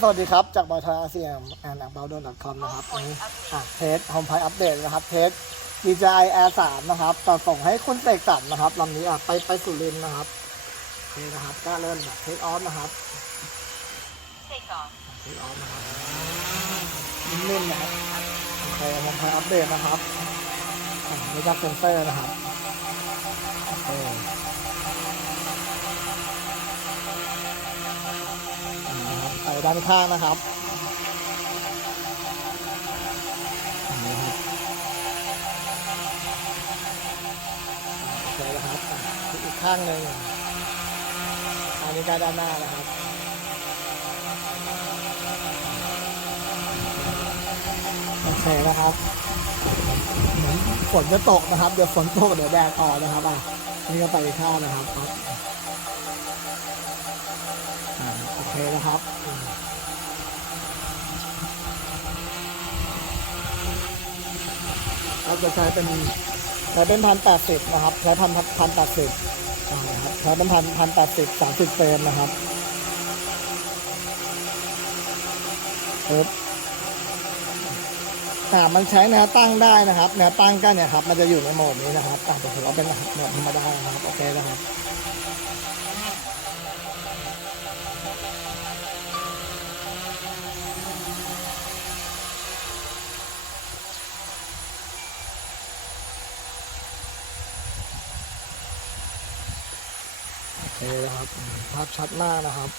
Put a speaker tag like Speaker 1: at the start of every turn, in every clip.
Speaker 1: สวัสดีครับ จากบอยทอยอาเซียมแอนด์อัพเบลดอนคอมนะครับวันนี้อะเทสโฮมไพอัปเดตนะครับ เทส DJI Air 3นะครับต่อส่งให้คุณเสกสรรนะครับลำนี้อะไปไปสุรินทร์นะครับนี่นะครับก็เริ่มจากเทสออฟนะครับ
Speaker 2: Take off.
Speaker 1: เทสออฟนะครับนิ่มๆนะครับโอเคโฮมไพอัปเดตนะครับอะไม่จับเซนเซอร์นะครับโอเคอ่านะครับไป ด้านข้างนะครับโอเคนะครับอีกข้างหนึ่งอันนี้ก็ด้านหน้านะครับโอเคนะครับฝนจะตกนะครับ เดี๋ยวฝนตกเดี๋ยวแดดออกนะครับอะนี่ก็ไปข้างนะครับครับอ่ คนะครับเราจะใช้เป็นใช้เป็นพันแปดสิบนะครับ ใช้พันพันแปดสิบนะครับใช้เป็นพันพันแปดสิบสามสิบเฟรมนะครับปึ๊บอ่ามันใช้แนวตั้งได้นะครับ แนวตั้งก็เนี่ยครับ มันจะอยู่ในโหมดนี้นะครับอ่าแต่ถือว่าเป็นโหมดธรรมดานะครับ โอเคนะครับ โอเคนะครับ ภาพชัดมากนะครับ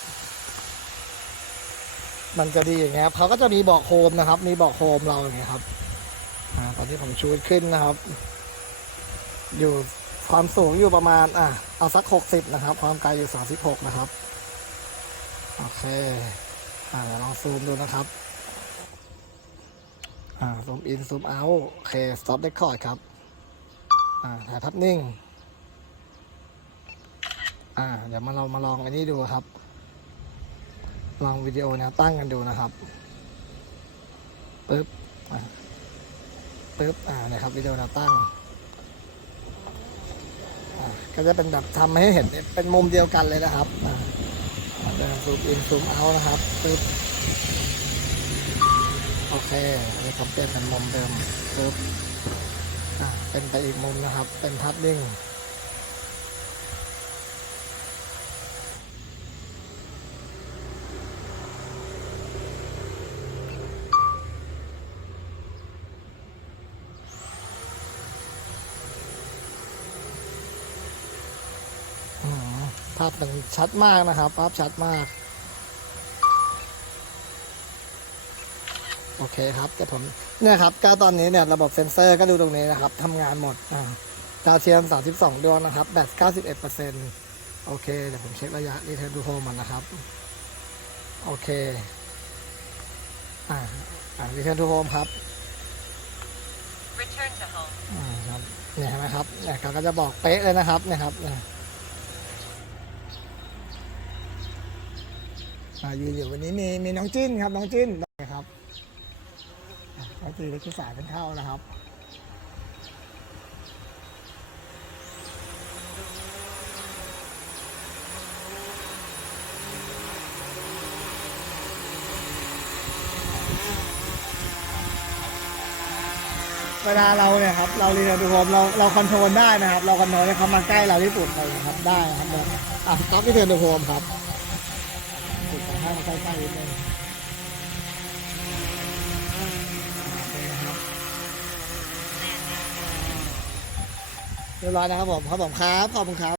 Speaker 1: มันจะดีอย่างเงี้ยครับเขาก็จะมีเบาะโคมนะครับ มีเบาะโคมเราอย่างเงี้ยครับอ่าตอนที่ผมชูดขึ้นนะครับ อยู่ความสูงอยู่ประมาณ อะเอาสักหกสิบนะครับ ความไกลอยู่สามสิบหกนะครับ โอเค อ่าเดี๋ยวลองซูมดูนะครับ อ่าซูมอินซูมเอาโอเคสต็อปเรคคอร์ดครับ อ่าถ่ายภาพนิ่ง อ่าเดี๋ยวมาเรามาลองอันนี้ดูครับ ลองวิดีโอแนวตั้งกันดูนะครับปึ๊บปึ๊บอ่าเนี่ยครับวิดีโอแนวตั้งอ่าก็จะเป็นแบบทำให้เห็นเป็นมุมเดียวกันเลยนะครับอ่าเดินซูมอินซูมเอานะครับปึ๊บโอเคอันนี้ผมเปลี่ยนเป็นมุมเดิมปึ๊บอ่าเป็นไปอีกมุมนะครับ เป็นพัดดิ้ง ภาพมันชัดมากนะครับ ภาพชัดมาก โอเคครับแต่ผมเนี่ยครับก็ตอนนี้เนี่ยระบบเซ็นเซอร์ก็ดูตรงนี้นะครับทำงานหมดอ่าดาวเทียม 32 ดวงนะครับ แบต 91%โอเค เดี๋ยวผมเช็คระยะรีเทนดูโฮมันนะครับ โอเค อ่าอ่ารีเทนดูโฮมครับ
Speaker 2: Return to home.
Speaker 1: อ่าครับเนี่ยเห็นไหมครับเนี่ยเขาก็จะบอกเป๊ะเลยนะครับ เนี่ยครับเนี่ย อายืนอยู่วันนี้มีมีน้องจิ้นครับ น้องจิ้นนะครับอะก็คือเลขที่สายเป็นเท่านะครับเวลาเราเนี่ยครับเราเรียนดูโฮมเราเราคอนโทรลได้นะครับ เราคอนโทรลให้เขามาใกล้เราที่สุดเลยครับได้ครับอะสต็อปที่เทิร์นดูโฮมครับ ให้มาใกล้ๆนิดนึงอะโอเคนะครับเรียบร้อยนะครับผมครับผมครับ ขอบคุณครับ